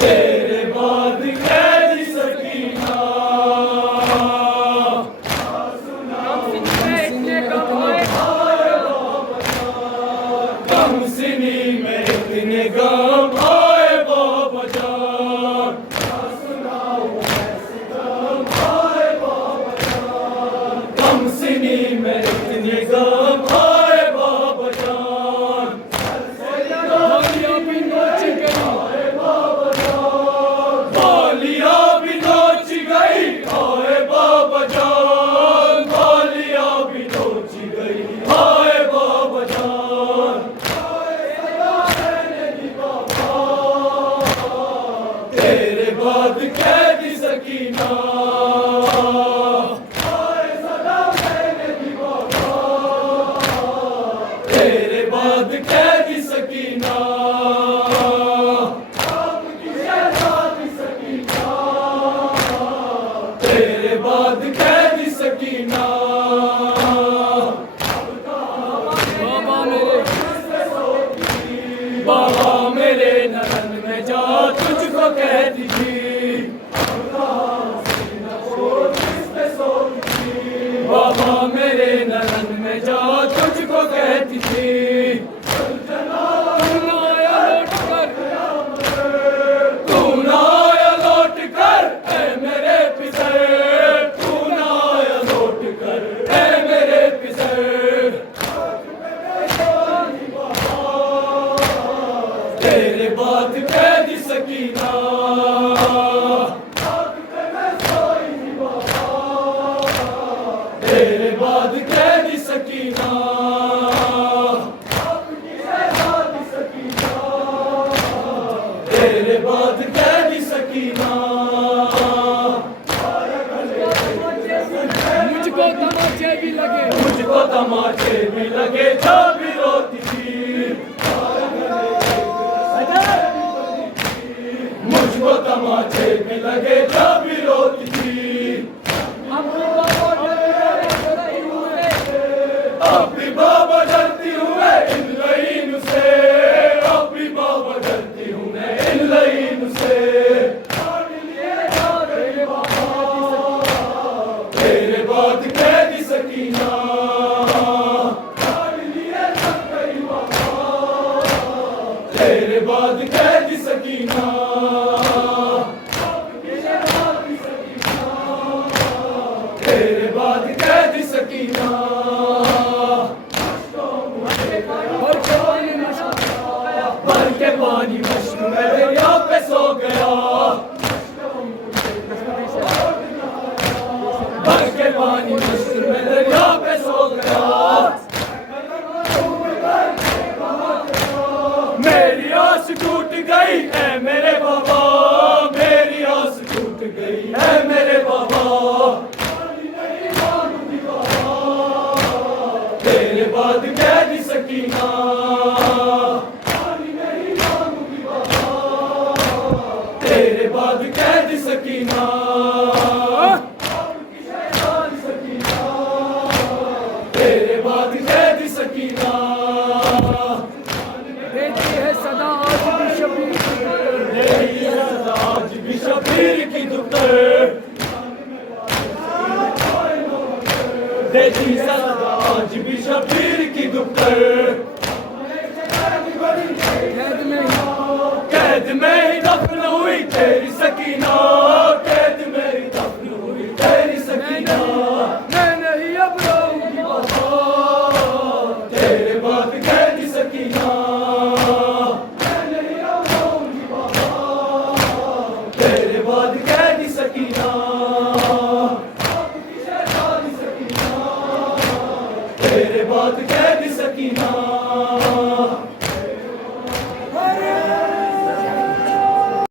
तेरे बाद कैदी सकीना कम सिनी में इतने गम आए बाबा जान कम सिनी में इतने गम आए बाबा जान बालिया भी नोच गई आए बाबा जान बालिया भी नोच गई आए बाबा जान तेरे बाद कैदी सकीना तेरे बाद कैदी सकीना तेरे बाद कैदी सकीना बाबा मेरे नरन में जा तुझको कहती थी बाबा मेरे नरन में जा तुझको कहती थी तू ना आया लौट कर ऐ मेरे पितर तू ना आया लौट कर ऐ मेरे पितर तेरे बाद कैदी सकीना तेरे बाद कैदी सकीना तेरे बाद कैदी सकीना मुझको तमाचे भी लगे मुझको तमाचे भी लगे जो भी रोती थी मुझको तमाचे भी लगे जो भी रोती थी अब भी बाबा डरती हूँ मैं इन लाइन से अब भी बाबा डरती हूँ मैं इन लाइन से तेरे बाद कैदी सकीना तेरे बाद कैदी सकीना तेरे बाद कैदी सकीना भर के पानी मश्क में दरिया पे सो गया भर के पानी मश्क में दरिया पे सो गया मेरी आस टूट गई है मेरे बाबा मेरी आस टूट गई है मेरे बाबा तेरे बाद कैदी सकीना तेरे बाद कैदी सकीना तेरे बाद कैदी सकीना देती है सदा आज भी शबीर देती है सदा आज भी शबीर की दुख्तर देती है सदा आज भी शबीर की दुख्तर कैद में ही दफन हुई तेरी सकीना कैद में ही दफन हुई तेरी सकीना मैं नहीं अब रहूंगी तेरे बाद कैदी सकीना तेरे बाद कैदी सकीना तेरे बाद कैदी सकीना